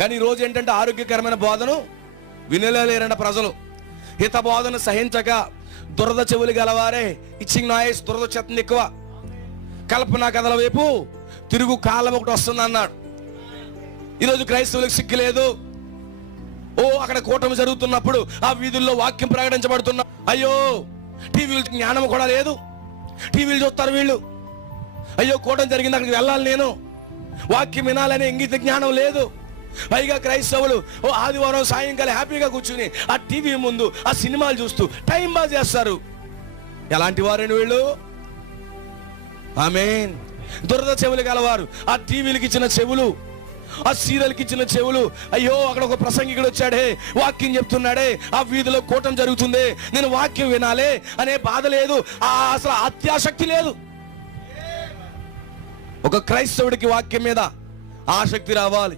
కానీ ఈరోజు రోజు ఏంటంటే ఆరోగ్యకరమైన బోధను వినలేరంట ప్రజలు. హిత బోధను సహించక దురద చెవులు గలవారే. ఇచ్చింగ్ నాయస్ దురద చెత్త ఎక్కువ. కల్పన కథల వైపు తిరుగు కాలం ఒకటి వస్తుంది అన్నాడు ఈరోజు క్రైస్తవులకు సిగ్గు లేదు. ఓ అక్కడ కూటమి జరుగుతున్నప్పుడు ఆ వీధుల్లో వాక్యం ప్రకటించబడుతున్నా అయ్యో టీవీలు జ్ఞానం కూడా లేదు. టీవీలు చూస్తారు వీళ్ళు. అయ్యో కూటమి జరిగింది అక్కడికి వెళ్ళాలి నేను. వాక్యం వినాలనే ఇంగిత జ్ఞానం లేదు. పైగా క్రైస్తవులు ఓ ఆదివారం సాయంకాలం హ్యాపీగా కూర్చుని ఆ టీవీ ముందు ఆ సినిమాలు చూస్తూ టైం పాస్ చేస్తారు. ఎలాంటి వారండి వీళ్ళు? ఆమెన్. దురద చెవులు గలవారు. ఆ టీవీలకి ఇచ్చిన చెవులు ఆ సీరియల్కి ఇచ్చిన చెవులు అయ్యో అక్కడ ఒక ప్రసంగికుడు వచ్చాడే వాక్యం చెప్తున్నాడే ఆ వీధిలో కూటం జరుగుతుంది నేను వాక్యం వినాలే అనే బాధ లేదు ఆ అసలు అత్యాసక్తి లేదు. ఒక క్రైస్తవుడికి వాక్యం మీద ఆసక్తి రావాలి.